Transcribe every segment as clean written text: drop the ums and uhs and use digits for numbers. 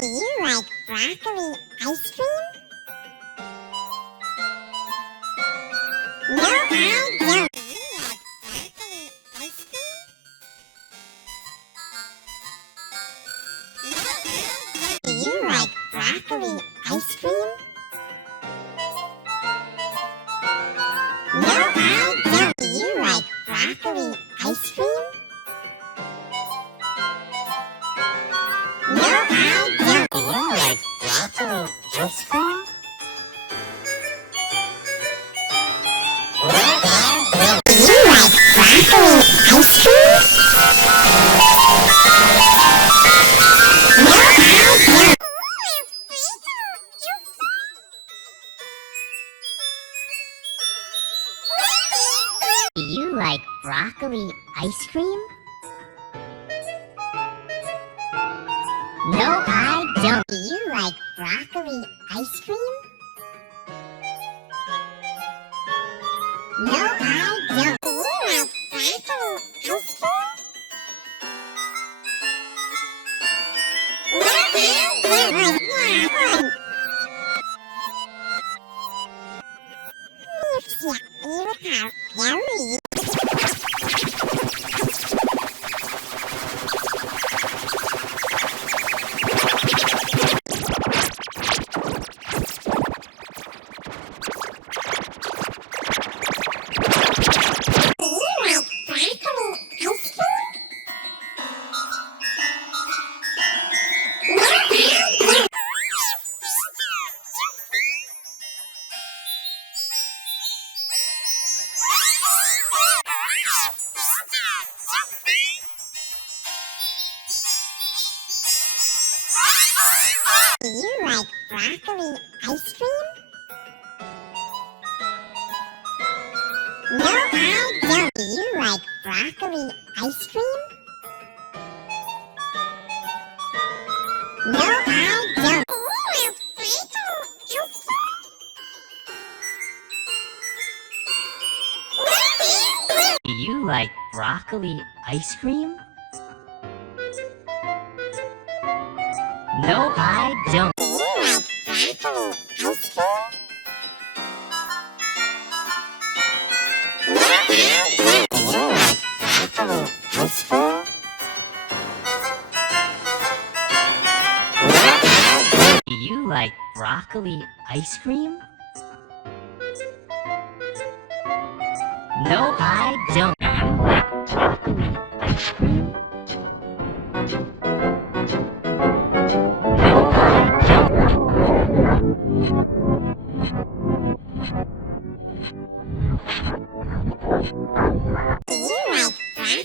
Do you like broccoli ice cream? No, I don't. Do you like broccoli ice cream? No, I don't. Do you like broccoli ice cream? No, I don't. Do you like broccoli ice cream? Do you like broccoli ice cream? No, I don't. Do you like broccoli ice cream? No, I don't. Do you like broccoli ice cream? No, I don't. Do you like broccoli ice cream? No, I don't. Do you like broccoli ice cream? No, I don't. Do you like broccoli ice cream? No, I don't. Do you like broccoli ice cream? No, I don't. Do you like broccoli ice cream? No, I don't. Do you like broccoli ice cream? No, I don't. Do you like broccoli ice cream? No, I don't. Do you like broccoli ice cream? Do you like broccoli ice cream? No, I don't. Do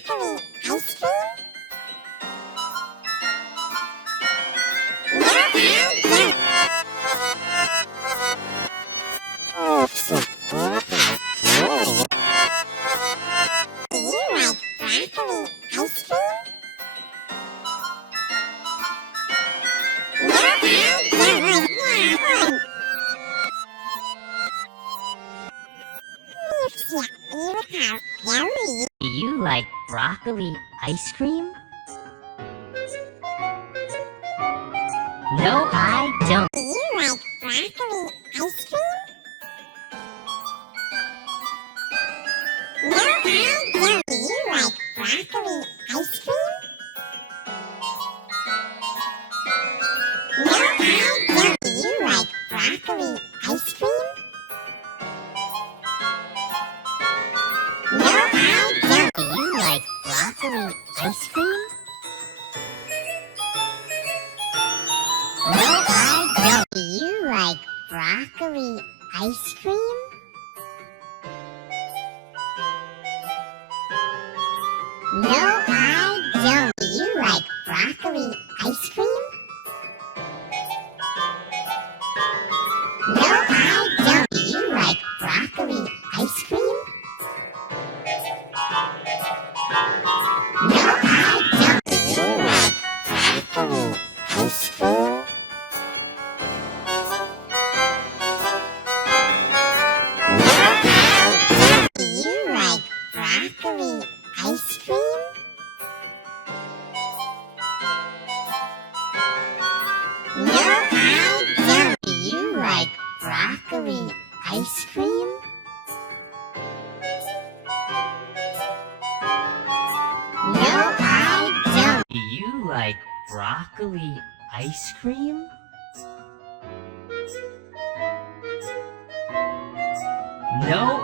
you like broccoli ice cream? No, I don't. Do you like broccoli ice cream? No, I don't. Do you like broccoli ice cream? No, I don't. Do you like broccoli ice cream? No, I don't. Do you like broccoli ice cream? No, I don't. Do you like broccoli ice cream? No, I don't. Do you like broccoli ice cream? No, I don't. Do you like broccoli ice cream? No, I don't. Do you like broccoli ice cream? No, I don't. Do you like broccoli ice cream? broccoli ice cream? No, I don't. Do you like broccoli ice cream? No,